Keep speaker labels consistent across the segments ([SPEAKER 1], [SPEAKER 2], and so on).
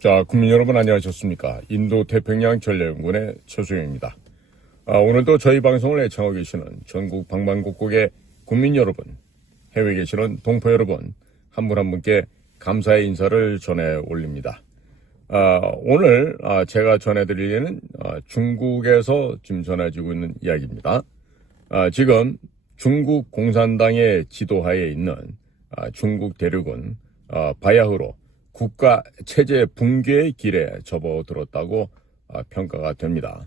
[SPEAKER 1] 자, 국민 여러분 안녕하셨습니까? 인도 태평양 전략연구원의 최수영입니다. 아, 오늘도 저희 방송을 애청하고 계시는 전국 방방곡곡의 국민 여러분, 해외에 계시는 동포 여러분, 한 분한 분께 감사의 인사를 전해 올립니다. 아, 오늘 아, 제가 전해드리는 아, 중국에서 지금 전해지고 있는 이야기입니다. 아, 지금 중국 공산당의 지도하에 있는 아, 중국 대륙은 아, 바야흐로 국가 체제 붕괴의 길에 접어들었다고 아, 평가가 됩니다.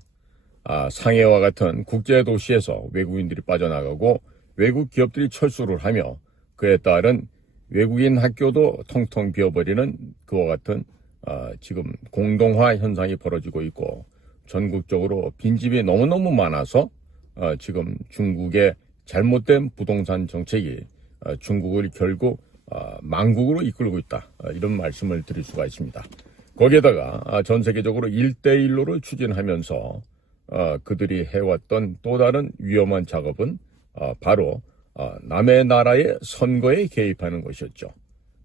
[SPEAKER 1] 아, 상해와 같은 국제 도시에서 외국인들이 빠져나가고 외국 기업들이 철수를 하며 그에 따른 외국인 학교도 텅텅 비어버리는 그와 같은 아, 지금 공동화 현상이 벌어지고 있고 전국적으로 빈집이 너무너무 많아서 아, 지금 중국의 잘못된 부동산 정책이 아, 중국을 결국 아, 망국으로 이끌고 있다 아, 이런 말씀을 드릴 수가 있습니다. 거기에다가 아, 전 세계적으로 1대1로를 추진하면서 아, 그들이 해왔던 또 다른 위험한 작업은 아, 바로 아, 남의 나라의 선거에 개입하는 것이었죠.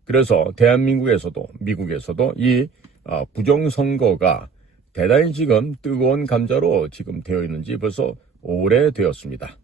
[SPEAKER 1] 그래서 대한민국에서도 미국에서도 이 아, 부정선거가 대단히 지금 뜨거운 감자로 지금 되어 있는지 벌써 오래되었습니다.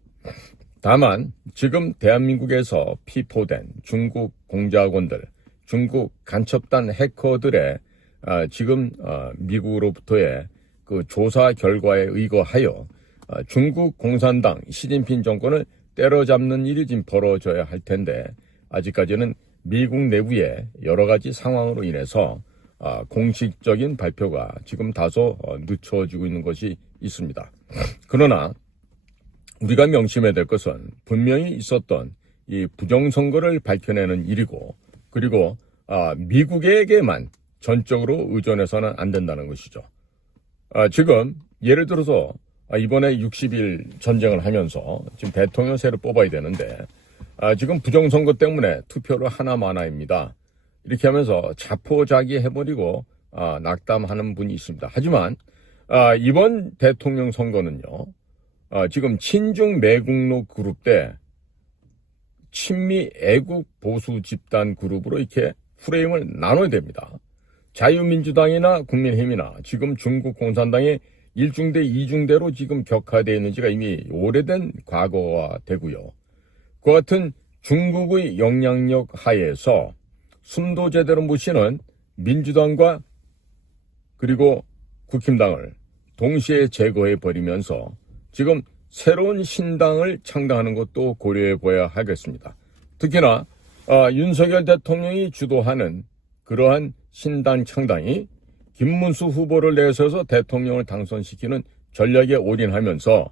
[SPEAKER 1] 다만 지금 대한민국에서 피포된 중국 공작원들, 중국 간첩단 해커들의 아, 지금 아, 미국으로부터의 그 조사 결과에 의거하여 아, 중국 공산당 시진핑 정권을 때려잡는 일이 지금 벌어져야 할 텐데 아직까지는 미국 내부의 여러 가지 상황으로 인해서 아, 공식적인 발표가 지금 다소 어, 늦춰지고 있는 것이 있습니다. 그러나 우리가 명심해야 될 것은 분명히 있었던 이 부정선거를 밝혀내는 일이고 그리고 아, 미국에게만 전적으로 의존해서는 안 된다는 것이죠. 아, 지금 예를 들어서 아, 이번에 60일 전쟁을 하면서 지금 대통령 새로 뽑아야 되는데 아, 지금 부정선거 때문에 투표를 하나마나입니다. 이렇게 하면서 자포자기 해버리고 아, 낙담하는 분이 있습니다. 하지만 아, 이번 대통령 선거는요. 아, 지금 친중 매국노 그룹 대 친미 애국 보수 집단 그룹으로 이렇게 프레임을 나눠야 됩니다. 자유민주당이나 국민힘이나 지금 중국 공산당의 1중대, 2중대로 지금 격화되어 있는지가 이미 오래된 과거가 되고요. 그 같은 중국의 영향력 하에서 숨도 제대로 못 쉬는 민주당과 그리고 국힘당을 동시에 제거해 버리면서 지금 새로운 신당을 창당하는 것도 고려해 보아야 하겠습니다. 특히나 아, 윤석열 대통령이 주도하는 그러한 신당 창당이 김문수 후보를 내세워서 대통령을 당선시키는 전략에 올인하면서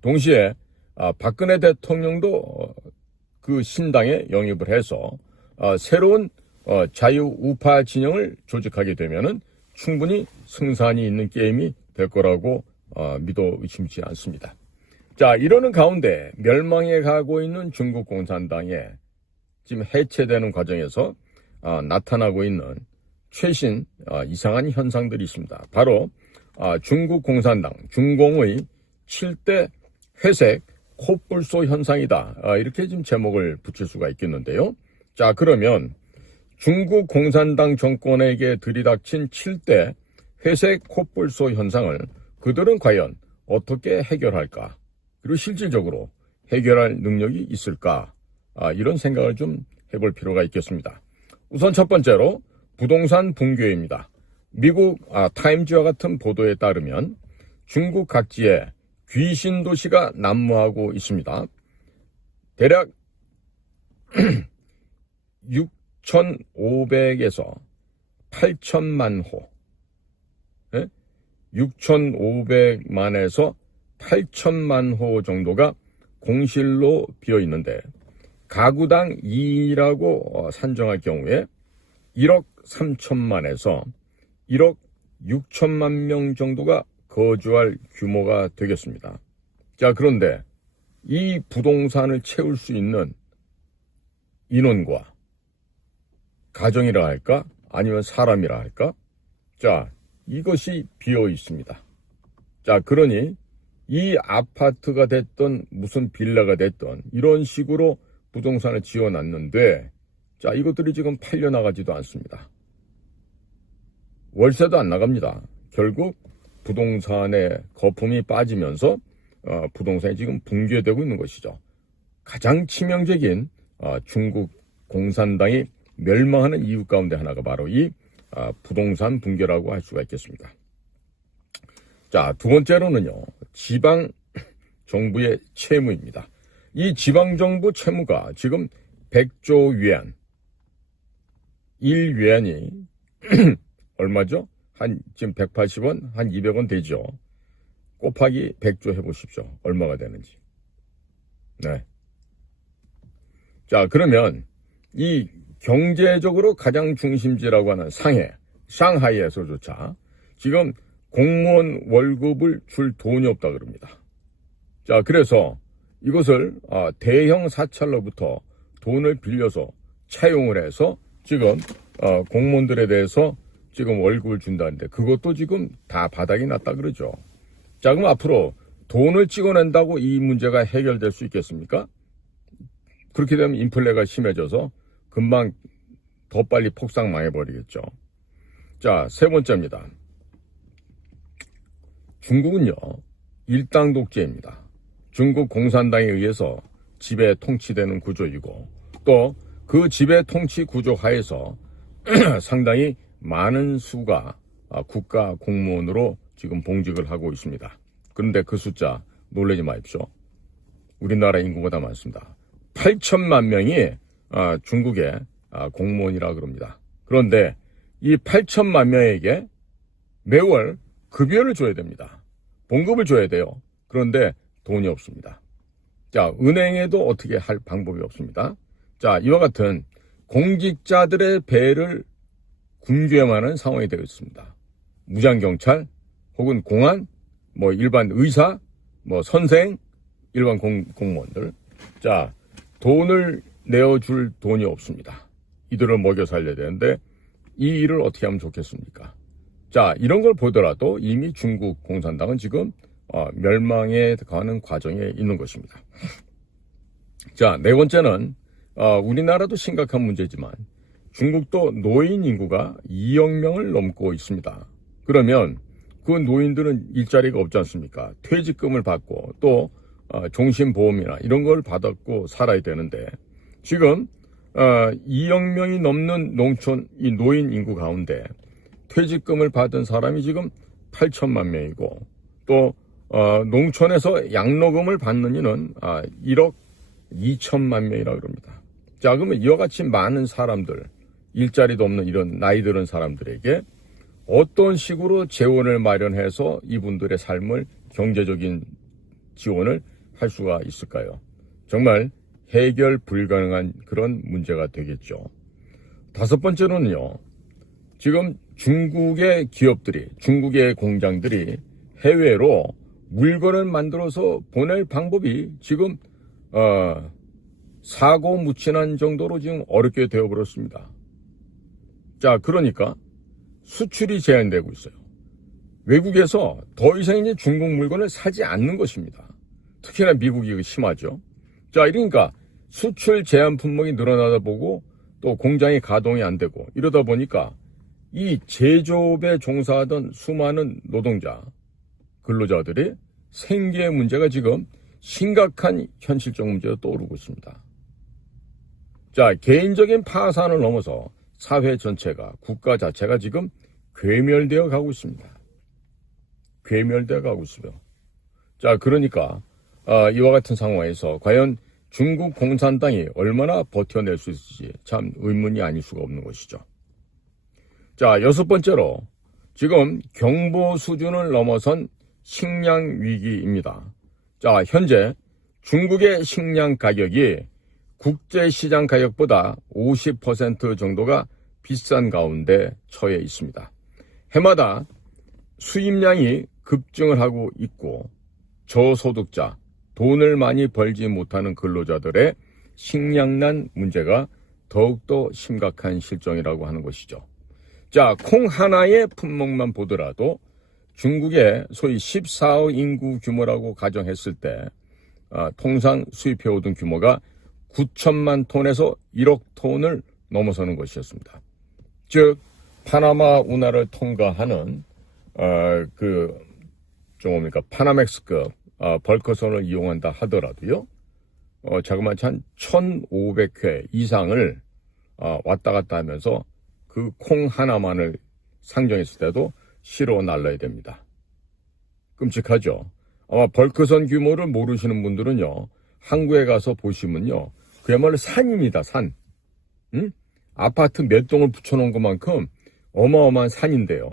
[SPEAKER 1] 동시에 아, 박근혜 대통령도 어, 그 신당에 영입을 해서 아, 새로운 어, 자유 우파 진영을 조직하게 되면은 충분히 승산이 있는 게임이 될 거라고 어, 믿어 의심치 않습니다. 자, 이러는 가운데 멸망해 가고 있는 중국 공산당에 지금 해체되는 과정에서 어, 나타나고 있는 최신 어, 이상한 현상들이 있습니다. 바로 어, 중국 공산당 중공의 7대 회색 코뿔소 현상이다. 아, 이렇게 지금 제목을 붙일 수가 있겠는데요. 자, 그러면 중국 공산당 정권에게 들이닥친 7대 회색 코뿔소 현상을 그들은 과연 어떻게 해결할까? 그리고 실질적으로 해결할 능력이 있을까? 아, 이런 생각을 좀 해볼 필요가 있겠습니다. 우선 첫 번째로 부동산 붕괴입니다. 미국 아, 타임즈와 같은 보도에 따르면 중국 각지에 귀신 도시가 난무하고 있습니다. 대략 6,500에서 8천만 호, 6,500만에서 8천만 호 정도가 공실로 비어 있는데 가구당 2라고 산정할 경우에 1억 3천만에서 1억 6천만 명 정도가 거주할 규모가 되겠습니다. 자, 그런데 이 부동산을 채울 수 있는 인원과 가정이라 할까? 아니면 사람이라 할까? 자, 이것이 비어 있습니다. 자, 그러니 이 아파트가 됐던 무슨 빌라가 됐던 이런 식으로 부동산을 지어 놨는데 자, 이것들이 지금 팔려 나가지도 않습니다. 월세도 안 나갑니다. 결국 부동산의 거품이 빠지면서 어, 부동산이 지금 붕괴되고 있는 것이죠. 가장 치명적인 어, 중국 공산당이 멸망하는 이유 가운데 하나가 바로 이 아, 부동산 붕괴라고 할 수가 있겠습니다. 자, 두 번째로는요, 지방 정부의 채무입니다. 이 지방 정부 채무가 지금 100조 위안, 1 위안이 얼마죠? 한 지금 180원, 한 200원 되죠. 곱하기 100조 해 보십시오. 얼마가 되는지. 네. 자, 그러면 이 경제적으로 가장 중심지라고 하는 상해, 상하이에서조차 지금 공무원 월급을 줄 돈이 없다 그럽니다. 자, 그래서 이것을 아, 대형 사찰로부터 돈을 빌려서 차용을 해서 지금 어, 공무원들에 대해서 지금 월급을 준다는데 그것도 지금 다 바닥이 났다 그러죠. 자, 그럼 앞으로 돈을 찍어낸다고 이 문제가 해결될 수 있겠습니까? 그렇게 되면 인플레가 심해져서 금방 더 빨리 폭삭 망해버리겠죠. 자, 세 번째입니다. 중국은요, 일당 독재입니다. 중국 공산당에 의해서 지배 통치되는 구조이고, 또 그 지배 통치 구조 하에서 상당히 많은 수가 아, 국가 공무원으로 지금 봉직을 하고 있습니다. 그런데 그 숫자 놀라지 마십시오. 우리나라 인구보다 많습니다. 8천만 명이 아, 중국의 아, 공무원이라 그럽니다. 그런데 이 8천만 명에게 매월 급여를 줘야 됩니다. 봉급을 줘야 돼요. 그런데 돈이 없습니다. 자, 은행에도 어떻게 할 방법이 없습니다. 자, 이와 같은 공직자들의 배를 굶겨야만 상황이 되어 있습니다. 무장경찰, 혹은 공안, 뭐 일반 의사, 뭐 선생, 일반 공, 공무원들. 자, 돈을 내어줄 돈이 없습니다. 이들을 먹여 살려야 되는데 이 일을 어떻게 하면 좋겠습니까? 자, 이런 걸 보더라도 이미 중국 공산당은 지금 어, 멸망에 가는 과정에 있는 것입니다. 자, 네 번째는 어, 우리나라도 심각한 문제지만 중국도 노인 인구가 2억 명을 넘고 있습니다. 그러면 그 노인들은 일자리가 없지 않습니까? 퇴직금을 받고 또 어, 종신보험이나 이런 걸 받았고 살아야 되는데 지금 어, 2억 명이 넘는 농촌 이 노인 인구 가운데 퇴직금을 받은 사람이 지금 8천만 명이고 또 어, 농촌에서 양로금을 받는 이는 아, 1억 2천만 명이라 그럽니다. 자, 그러면 이와 같이 많은 사람들, 일자리도 없는 이런 나이 들은 사람들에게 어떤 식으로 재원을 마련해서 이분들의 삶을 경제적인 지원을 할 수가 있을까요? 정말 해결 불가능한 그런 문제가 되겠죠. 다섯 번째로는요, 지금 중국의 기업들이, 중국의 공장들이 해외로 물건을 만들어서 보낼 방법이 지금, 어, 사고 무친한 정도로 지금 어렵게 되어버렸습니다. 자, 그러니까 수출이 제한되고 있어요. 외국에서 더 이상 이제 중국 물건을 사지 않는 것입니다. 특히나 미국이 심하죠. 자, 이러니까 수출 제한 품목이 늘어나다 보고 또 공장이 가동이 안 되고 이러다 보니까 이 제조업에 종사하던 수많은 노동자, 근로자들이 생계의 문제가 지금 심각한 현실적 문제로 떠오르고 있습니다. 자, 개인적인 파산을 넘어서 사회 전체가, 국가 자체가 지금 괴멸되어 가고 있습니다. 괴멸되어 가고 있어요. 자, 그러니까, 아, 이와 같은 상황에서 과연 중국 공산당이 얼마나 버텨낼 수 있을지 참 의문이 아닐 수가 없는 것이죠. 자, 여섯 번째로 지금 경보 수준을 넘어선 식량 위기입니다. 자, 현재 중국의 식량 가격이 국제 시장 가격보다 50% 정도가 비싼 가운데 처해 있습니다. 해마다 수입량이 급증을 하고 있고 저소득자, 돈을 많이 벌지 못하는 근로자들의 식량난 문제가 더욱더 심각한 실정이라고 하는 것이죠. 자, 콩 하나의 품목만 보더라도 중국의 소위 14억 인구 규모라고 가정했을 때 아, 통상 수입해오던 규모가 9천만 톤에서 1억 톤을 넘어서는 것이었습니다. 즉 파나마 운하를 통과하는 어, 그 좀 뭡니까 파나맥스급 어, 벌커선을 이용한다 하더라도요. 어, 자그마치 한 1,500회 이상을 어, 왔다 갔다 하면서 그 콩 하나만을 상정했을 때도 실어 날라야 됩니다. 끔찍하죠. 아마 벌크선 규모를 모르시는 분들은요, 항구에 가서 보시면요, 그야말로 산입니다, 산. 응? 아파트 몇 동을 붙여놓은 것만큼 어마어마한 산인데요.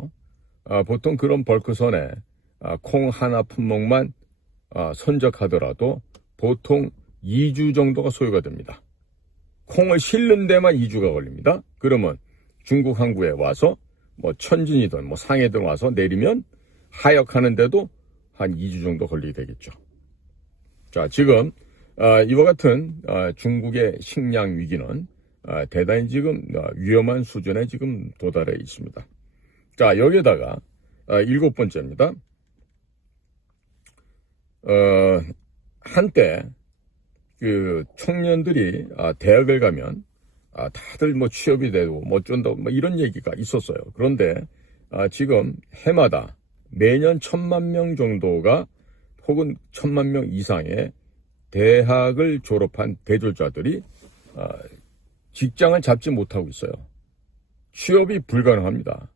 [SPEAKER 1] 아, 보통 그런 벌크선에 아, 콩 하나 품목만 아, 선적하더라도 보통 2주 정도가 소요가 됩니다. 콩을 실는 데만 2주가 걸립니다. 그러면 중국 항구에 와서 뭐 천진이든 뭐 상해든 와서 내리면 하역하는데도 한 2주 정도 걸리게 되겠죠. 자, 지금 아, 이와 같은 아, 중국의 식량 위기는 아, 대단히 지금 아, 위험한 수준에 지금 도달해 있습니다. 자, 여기에다가 아, 일곱 번째입니다. 어, 한때 그 청년들이 아, 대학을 가면 아, 다들 뭐 취업이 되고 뭐 어쩐다 뭐 이런 얘기가 있었어요. 그런데 아, 지금 해마다 매년 천만 명 정도가 혹은 천만 명 이상의 대학을 졸업한 대졸자들이 아, 직장을 잡지 못하고 있어요. 취업이 불가능합니다.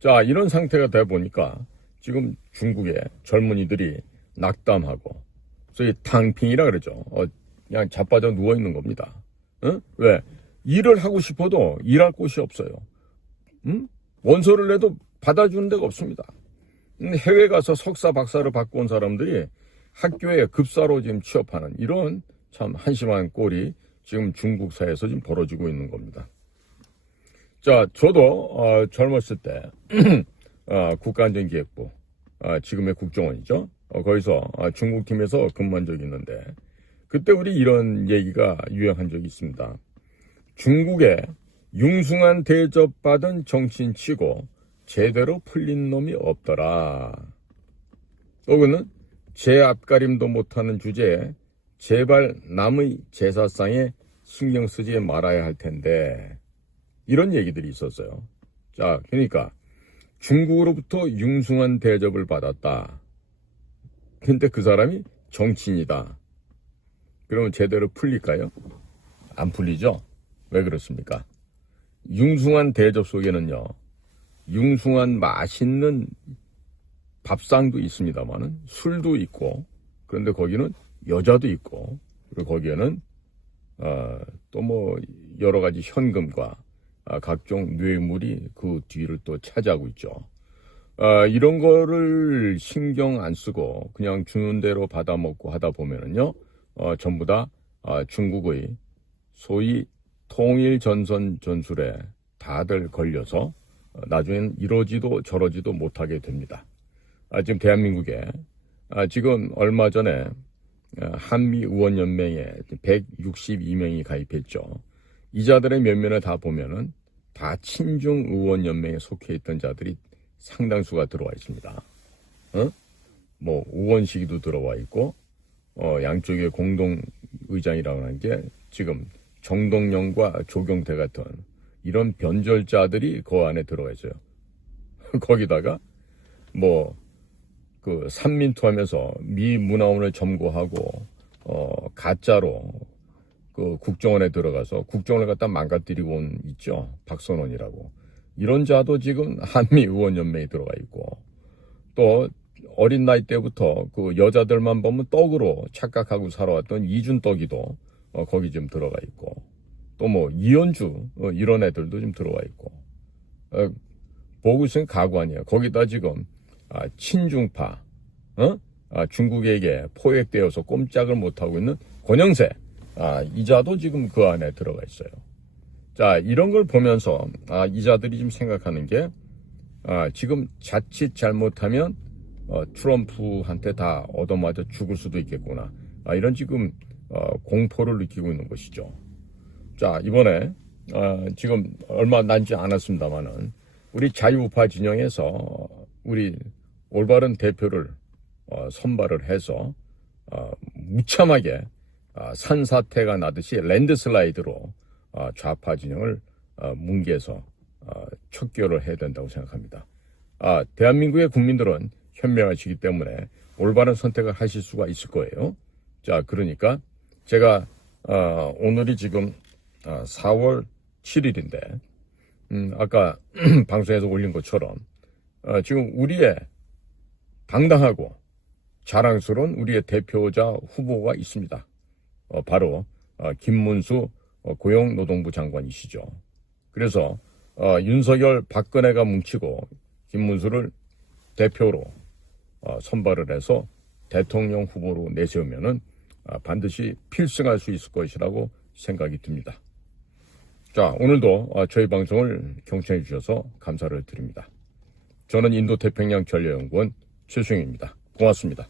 [SPEAKER 1] 자, 이런 상태가 되다 보니까 지금 중국의 젊은이들이 낙담하고 소위 탕핑이라 그러죠. 어, 그냥 자빠져 누워 있는 겁니다. 응? 왜? 일을 하고 싶어도 일할 곳이 없어요. 응? 원서를 내도 받아주는 데가 없습니다. 음, 해외 가서 석사 박사를 받고 온 사람들이 학교에 급사로 지금 취업하는 이런 참 한심한 꼴이 지금 중국 사회에서 지금 벌어지고 있는 겁니다. 자, 저도 어, 젊었을 때 어, 국가안전기획부 어, 지금의 국정원이죠. 어, 거기서 어, 중국 팀에서 근무한 적이 있는데 그때 우리 이런 얘기가 유행한 적이 있습니다. 중국에 융숭한 대접받은 정치인치고 제대로 풀린 놈이 없더라. 또는 제 앞가림도 못하는 주제에 제발 남의 제사상에 신경 쓰지 말아야 할 텐데 이런 얘기들이 있었어요. 자, 그러니까 중국으로부터 융숭한 대접을 받았다. 근데 그 사람이 정치인이다. 그러면 제대로 풀릴까요? 안 풀리죠? 왜 그렇습니까? 융숭한 대접 속에는요, 융숭한 맛있는 밥상도 있습니다만은 술도 있고, 그런데 거기는 여자도 있고, 그리고 거기에는 어, 또뭐 여러 가지 현금과 아, 각종 뇌물이 그 뒤를 또 차지하고 있죠. 아, 이런 거를 신경 안 쓰고 그냥 주는 대로 받아먹고 하다 보면은요, 어, 전부 다 아, 중국의 소위 통일 전선 전술에 다들 걸려서 어, 나중엔 이러지도 저러지도 못하게 됩니다. 아, 지금 대한민국에 아, 지금 얼마 전에 아, 한미 의원 연맹에 162명이 가입했죠. 이자들의 면면을 다 보면은 다 친중 의원 연맹에 속해 있던 자들이 상당수가 들어와 있습니다. 어? 뭐 우원식이도 들어와 있고 어, 양쪽의 공동 의장이라고 하는 게 지금 정동영과 조경태 같은 이런 변절자들이 그 안에 들어가 있어요. 거기다가 뭐 그 삼민투 하면서 미 문화원을 점거하고 어 가짜로 그 국정원에 들어가서 국정원을 갖다 망가뜨리고 온 있죠. 박선원이라고. 이런 자도 지금 한미 의원 연맹에 들어가 있고 또 어린 나이 때부터 그 여자들만 보면 떡으로 착각하고 살아왔던 이준떡이도 어, 거기 좀 들어가 있고 또 뭐 이현주 어, 이런 애들도 좀 들어와 있고 어, 보고 있으면 가구 아니에요. 거기다 지금 아, 친중파 어? 아, 중국에게 포획되어서 꼼짝을 못하고 있는 권영세 아, 이자도 지금 그 안에 들어가 있어요. 자 이런 걸 보면서 아, 이자들이 지금 생각하는 게 아, 지금 자칫 잘못하면 어, 트럼프한테 다 얻어맞아 죽을 수도 있겠구나. 아, 이런 지금 어, 공포를 느끼고 있는 것이죠. 자 이번에 어, 지금 얼마 남지 않았습니다만은 우리 자유우파 진영에서 우리 올바른 대표를 어, 선발을 해서 어, 무참하게 어, 산사태가 나듯이 랜드슬라이드로 어, 좌파 진영을 어, 뭉개서 어, 어, 척결을 해야 된다고 생각합니다. 아, 대한민국의 국민들은 현명하시기 때문에 올바른 선택을 하실 수가 있을 거예요. 자, 그러니까 제가 어, 오늘이 지금 어, 4월 7일인데 음, 아까 방송에서 올린 것처럼 어, 지금 우리의 당당하고 자랑스러운 우리의 대표자 후보가 있습니다. 어, 바로 어, 김문수 어, 고용노동부 장관이시죠. 그래서 어, 윤석열, 박근혜가 뭉치고 김문수를 대표로 어, 선발을 해서 대통령 후보로 내세우면은 아, 반드시 필승할 수 있을 것이라고 생각이 듭니다. 자, 오늘도 어, 저희 방송을 경청해 주셔서 감사를 드립니다. 저는 인도 태평양 전략연구원 최승입니다. 고맙습니다.